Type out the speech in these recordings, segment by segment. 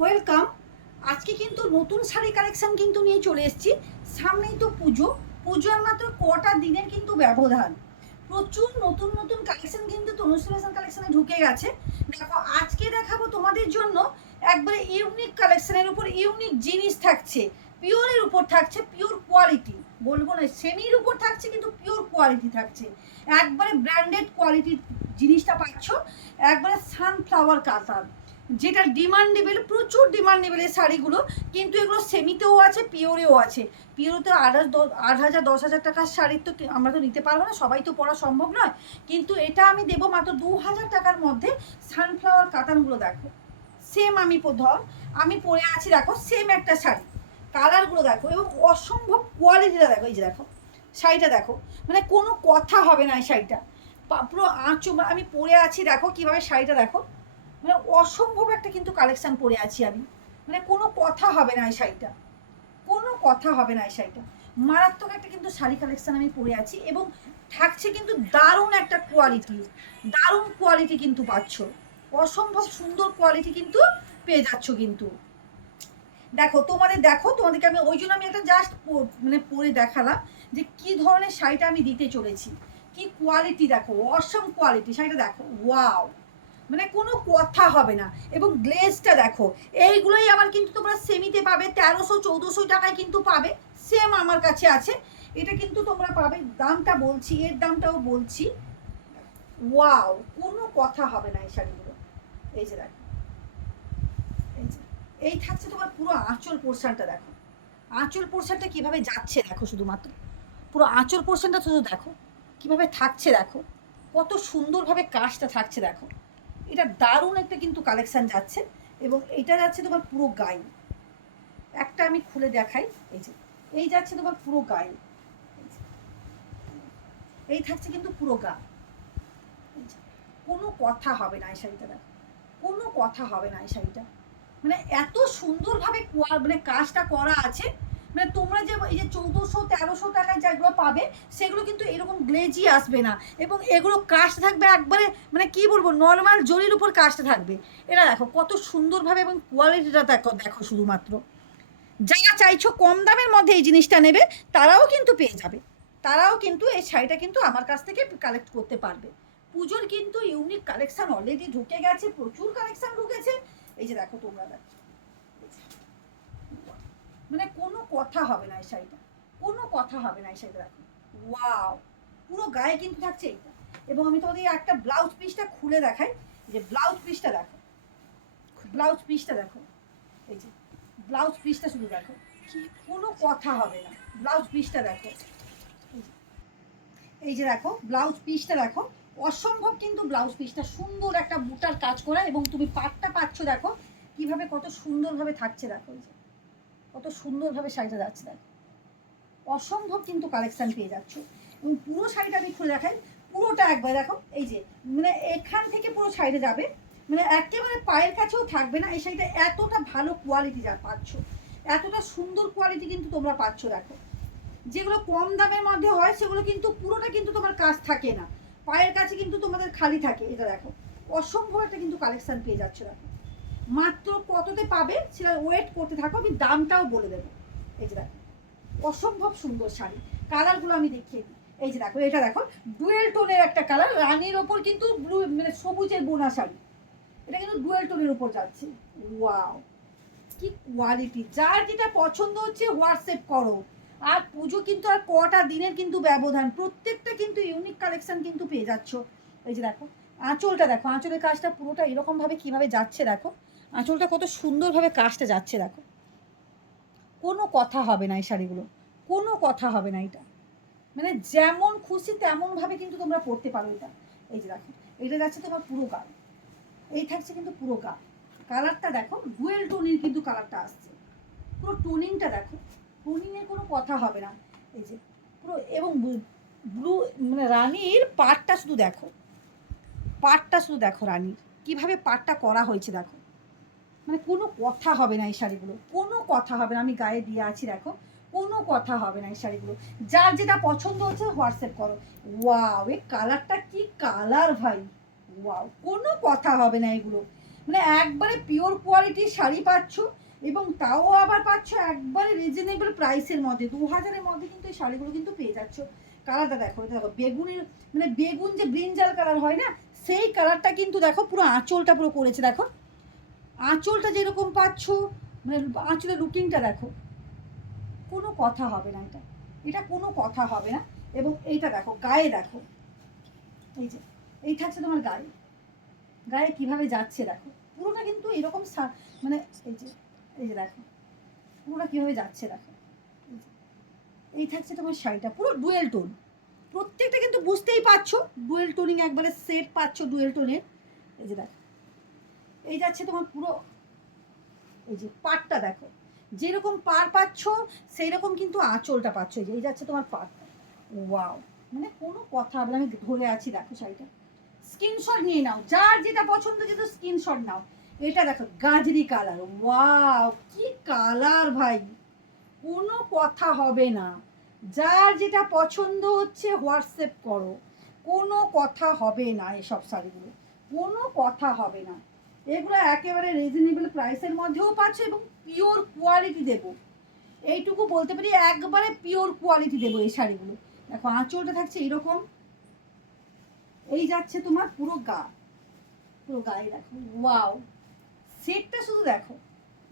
Welcome. আজকে কিন্তু নতুন শাড়ি কালেকশন কিন্তু নিয়ে চলে এসেছি। সামনেই তো পুজো, পুজোর মাত্র কটা দিনের কিন্তু ব্যবধান। প্রচুর নতুন নতুন কালেকশন কিন্তু তনুশ্রী ফ্যাশন কালেকশনে ঢুকে গেছে। দেখো আজকে দেখাবো তোমাদের জন্য একবারে ইউনিক কালেকশনের উপর ইউনিক জিনিস থাকছে, পিওরের উপর থাকছে, পিওর কোয়ালিটি, বলবো না সেমির উপর থাকছে কিন্তু পিওর কোয়ালিটি থাকছে, একবারে ব্র্যান্ডেড কোয়ালিটির জিনিসটা পাচ্ছ। একবারে সানফ্লাওয়ার কাতান, যেটা ডিমান্ডেবল, প্রচুর ডিমান্ডেবল এই শাড়িগুলো। কিন্তু এগুলো সেমিতেও আছে, পিওরেও আছে। পিওরে 8,000 10,000 টাকার শাড়ির তো আমরা তো নিতে পারবো না, সবাই তো পরা সম্ভব নয়। কিন্তু এটা আমি দেবো মাত্র 2,000 টাকার মধ্যে। সানফ্লাওয়ার কাতানগুলো দেখো, সেম আমি ধর আমি পরে আছি, দেখো সেম একটা শাড়ি, কালারগুলো দেখো এবং অসম্ভব কোয়ালিটিটা দেখো। এই যে দেখো শাড়িটা দেখো, মানে কোনো কথা হবে না এই শাড়িটা। পুরো আঁচু আমি পরে আছি, দেখো কীভাবে শাড়িটা দেখো, মানে অসম্ভব একটা কিন্তু কালেকশান পরে আছি আমি, মানে কোনো কথা হবে না এই শাড়িটা, কোনো কথা হবে না এই শাড়িটা। মারাত্মক একটা কিন্তু শাড়ি কালেকশান আমি পরে আছি এবং থাকছে কিন্তু দারুণ একটা কোয়ালিটি, দারুণ কোয়ালিটি কিন্তু পাচ্ছ, অসম্ভব সুন্দর কোয়ালিটি কিন্তু পেয়ে যাচ্ছ কিন্তু। দেখো তোমাদেরকে আমি ওই জন্য আমি একটা জাস্ট মানে পরে দেখালাম যে কি ধরনের শাড়িটা আমি দিতে চলেছি, কি কোয়ালিটি দেখো, অসম কোয়ালিটি শাড়িটা দেখো, ওয়াও, মানে কোনো কথা হবে না। এবং গ্লেজটা দেখো, এইগুলোই আমার কিন্তু তোমরা সেমিতে পাবে 1300 1400 টাকায় কিন্তু পাবে, সেম আমার কাছে আছে। এটা কিন্তু তোমরা পাবে, দামটা বলছি, এর দামটাও বলছি, ওয়াও, কোনো কথা হবে না এই শাড়িগুলো। এই যে দেখো, এই যে এই থাকছে তোমার পুরো আঁচল পোর্শনটা দেখো, আঁচল পোর্শনটা কিভাবে যাচ্ছে দেখো, শুধুমাত্র পুরো আঁচল পোর্শনটা শুধু দেখো কিভাবে থাকছে, দেখো কত সুন্দরভাবে কাজটা থাকছে দেখো। এটা দারুণ একটা কিন্তু কালেকশান যাচ্ছে। এবং এটা যাচ্ছে তোমার পুরো গায়ে, একটা আমি খুলে দেখাই, এই যে এই যাচ্ছে তোমার পুরো গায়ে, এই থাকছে কিন্তু পুরো গা। কোনো কথা হবে না এই শাড়িটা দেখো, কোনো কথা হবে না এই শাড়িটা, মানে এত সুন্দরভাবে মানে কাজটা করা আছে। মানে তোমরা যে এই যে 1400 1300 টাকায় যেগুলো পাবে সেগুলো কিন্তু এরকম গ্লেজি আসবে না, এবং এগুলো কাজটা থাকবে একবারে, মানে কি বলবো, নর্মাল জরির উপর কাজটা থাকবে। এটা দেখো কত সুন্দরভাবে, এবং কোয়ালিটিটা দেখো, দেখো শুধুমাত্র যারা চাইছো কম দামের মধ্যে এই জিনিসটা নেবে তারাও কিন্তু পেয়ে যাবে, তারাও কিন্তু এই শাড়িটা কিন্তু আমার কাছ থেকে কালেক্ট করতে পারবে। পুজোর কিন্তু ইউনিক কালেকশন অলরেডি ঢুকে গেছে, প্রচুর কালেকশন ঢুকেছে। এই যে দেখো তোমরা দেখো, মানে কোনো কথা হবে না এই শাড়িটা, কোনো কথা হবে না এই শাড়িটা দেখো, ওয়াও, পুরো গায়ে কিন্তু থাকছে এইটা। এবং আমি তোমাদের একটা ব্লাউজ পিসটা খুলে দেখাই, যে ব্লাউজ পিসটা দেখো, ব্লাউজ পিসটা দেখো, এই যে ব্লাউজ পিসটা শুধু দেখো, কি কোনো কথা হবে না, ব্লাউজ পিসটা দেখো, এই যে দেখো ব্লাউজ পিসটা দেখো, অসম্ভব কিন্তু ব্লাউজ পিসটা সুন্দর একটা বুটার কাজ করা, এবং তুমি পাটটা পাচ্ছ দেখো কিভাবে কত সুন্দরভাবে থাকছে দেখো, এই যে কত সুন্দরভাবে শাড়িটা যাচ্ছে দেখো, অসম্ভব কিন্তু কালেকশান পেয়ে যাচ্ছ। এবং পুরো শাড়িটা আমি খুলে দেখাই, পুরোটা একবার দেখো, এই যে মানে এখান থেকে পুরো শাড়িটা যাবে, মানে একেবারে পায়ের কাছেও থাকবে না। এই শাড়িটা এতটা ভালো কোয়ালিটি যা পাচ্ছ, এতটা সুন্দর কোয়ালিটি কিন্তু তোমরা পাচ্ছ দেখো। যেগুলো কম দামের মধ্যে হয় সেগুলো কিন্তু পুরোটা কিন্তু তোমার কাজ থাকে না, পায়ের কাছে কিন্তু তোমাদের খালি থাকে। এটা দেখো অসম্ভব একটা কিন্তু কালেকশান পেয়ে যাচ্ছ দেখো, মাত্র কততে পাবে সেটা ওয়েট করতে থাকো, আমি দামটাও বলে দেবো। এই যে দেখো অসম্ভব সুন্দর শাড়ি, কালারগুলো আমি দেখিয়ে দিই। এই যে দেখো, এটা দেখো ডুয়েল টোনের একটা কালার, রানীর ওপর কিন্তু ব্লু মানে সবুজের বোনা শাড়ি, এটা কিন্তু ডুয়েল টোনের উপর যাচ্ছে, ওয়াও, কি কোয়ালিটি। যার যেটা পছন্দ হচ্ছে হোয়াটসঅ্যাপ করো। আর পুজো কিন্তু আর কটা দিনের কিন্তু ব্যবধান, প্রত্যেকটা কিন্তু ইউনিক কালেকশন কিন্তু পেয়ে যাচ্ছ। এই যে দেখো আঁচলটা দেখো, আঁচলের কাজটা পুরোটা এরকমভাবে কিভাবে যাচ্ছে দেখো, আঁচলটা কত সুন্দরভাবে কাজটা যাচ্ছে দেখো, কোনো কথা হবে না এই শাড়িগুলো, কোনো কথা হবে না। এটা মানে যেমন খুশি তেমনভাবে কিন্তু তোমরা পরতে পারো এটা। এই যে দেখো এটা যাচ্ছে তোমার পুরো গা, এই থাকছে কিন্তু পুরো গা, কালারটা দেখো ডুয়েল টোনের কিন্তু কালারটা আসছে, পুরো টোনিংটা দেখো, টোনিংয়ের কোনো কথা হবে না। এই যে পুরো, এবং ব্লু মানে রানীর পাটটা শুধু দেখো, পাটটা শুধু দেখো রানীর কিভাবে পাটটা করা হয়েছে দেখো, মানে কোনো কথা হবে না এই শাড়িগুলো, কোনো কথা হবে না। আমি গায়ে দিয়ে আছি দেখো, কোনো কথা হবে না এই শাড়িগুলো। যার যেটা পছন্দ হচ্ছে হোয়াটসঅ্যাপ করো। ওয়াও, এই কালারটা কি কালার ভাই, ওয়াও, কোনো কথা হবে না এগুলো, মানে একবারে পিওর কোয়ালিটির শাড়ি পাচ্ছ, এবং তাও আবার পাচ্ছ একবারে রিজনেবল প্রাইসের মধ্যে। 2000-এর মধ্যে কিন্তু এই শাড়িগুলো কিন্তু পেয়ে যাচ্ছ। কালারটা দেখো, দেখো বেগুনের মানে বেগুন যে ব্রিঞ্জাল কালার হয় না, সেই কালারটা কিন্তু দেখো পুরো আঁচলটা পুরো করেছে। দেখো আঁচলটা যেরকম পাচ্ছ, মানে আঁচলের লুকিংটা দেখো, কোনো কথা হবে না, এটা এটা কোনো কথা হবে না। এবং এইটা দেখো, গায়ে দেখো, এই যে এই থাকছে তোমার গায়ে, গায়ে কিভাবে যাচ্ছে দেখো, পুরোটা কিন্তু এরকম মানে এই যে দেখো পুরোটা কিভাবে যাচ্ছে দেখো। এই থাকছে তোমার শাড়িটা পুরো ডুয়েল টোন, প্রত্যেকটা কিন্তু বুঝতেই পারছো ডুয়েল টোনিং, একবারে সেট পাচ্ছ ডুয়েল টোনের। এই যে দেখো এই যাচ্ছে তোমার পুরো, এই যে পাড়টা দেখো, যেরকম পাড় পাচ্ছ সেই রকম কিন্তু আঁচলটা পাচ্ছ। এই যে এই যাচ্ছে তোমার পাড়টা, ওয়াও, মানে কোনো কথা হবে না। আমি ধরে আছি দেখো শাড়িটা, স্ক্রিনশট নিয়ে নাও, যার যেটা পছন্দ যেটা স্ক্রিনশট নাও। এটা দেখো গাজরি কালার, ওয়াও কি কালার ভাই, কোনো কথা হবে না। যার যেটা পছন্দ হচ্ছে হোয়াটসঅ্যাপ করো, কোনো কথা হবে না। এসব শাড়িগুলো কোনো কথা হবে না, এগুলো একেবারে রিজনেবল প্রাইসের মধ্যেও পাচ্ছ এবং পিওর কোয়ালিটি দেবো, এইটুকু বলতে পারি, একবারে পিওর কোয়ালিটি দেবো এই শাড়িগুলো। দেখো আঁচলটা থাকছে এরকম, এই যাচ্ছে তোমার পুরো গা, পুরো গায়ে দেখো, ওয়াও সেটটা শুধু দেখো,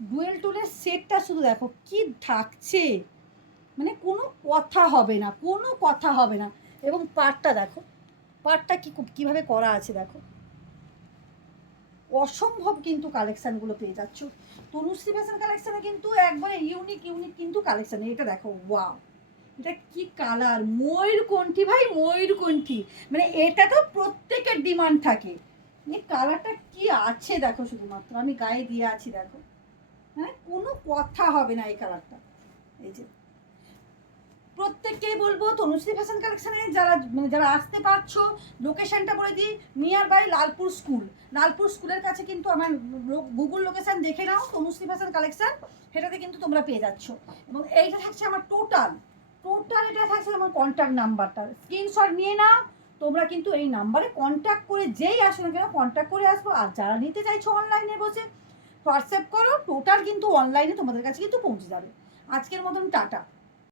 ডুয়েল টোনের সেটটা শুধু দেখো কি থাকছে, মানে কোনো কথা হবে না, কোনো কথা হবে না। এবং পাড়টা দেখো, পাড়টা কীভাবে করা আছে দেখো, অসম্ভব কিন্তু কালেকশানগুলো পেয়ে যাচ্ছ তনুশ্রী ফ্যাশন কালেকশানে, কিন্তু একবারে ইউনিক ইউনিক কিন্তু কালেকশান। এটা দেখো, ওয়াও এটা কি কালার, ময়ূরকণ্ঠী ভাই, ময়ূরকণ্ঠী, মানে এটা তো প্রত্যেকের ডিমান্ড থাকে। এই কালারটা কি আছে দেখো, শুধুমাত্র আমি গায়ে দিয়ে আছি দেখো, হ্যাঁ কোনো কথা হবে না এই কালারটা। এই যে প্রত্যেককেই বলবো তনুশ্রী ফ্যাশন কালেকশানে যারা আসতে পারছো, লোকেশনটা বলে দিই, nearby Lalpur school, Lalpur স্কুলের কাছে কিন্তু আমার গুগল লোকেশন দেখে নাও, তনুশ্রী ফ্যাশন কালেকশান, সেটাতে কিন্তু তোমরা পেয়ে যাচ্ছ। এবং এইটা থাকছে আমার টোটাল এটা থাকছে আমার কন্ট্যাক্ট নাম্বারটা, স্ক্রিনশট নিয়ে নাও। তোমরা কিন্তু এই নাম্বারে কন্ট্যাক্ট করে যেই আসো না কেন কন্ট্যাক্ট করে আসবো। আর যারা নিতে চাইছো অনলাইনে বসে হোয়াটসঅ্যাপ করো, টোটাল কিন্তু অনলাইনে তোমাদের কাছে কিন্তু পৌঁছে যাবে। আজকের মতন টাটা।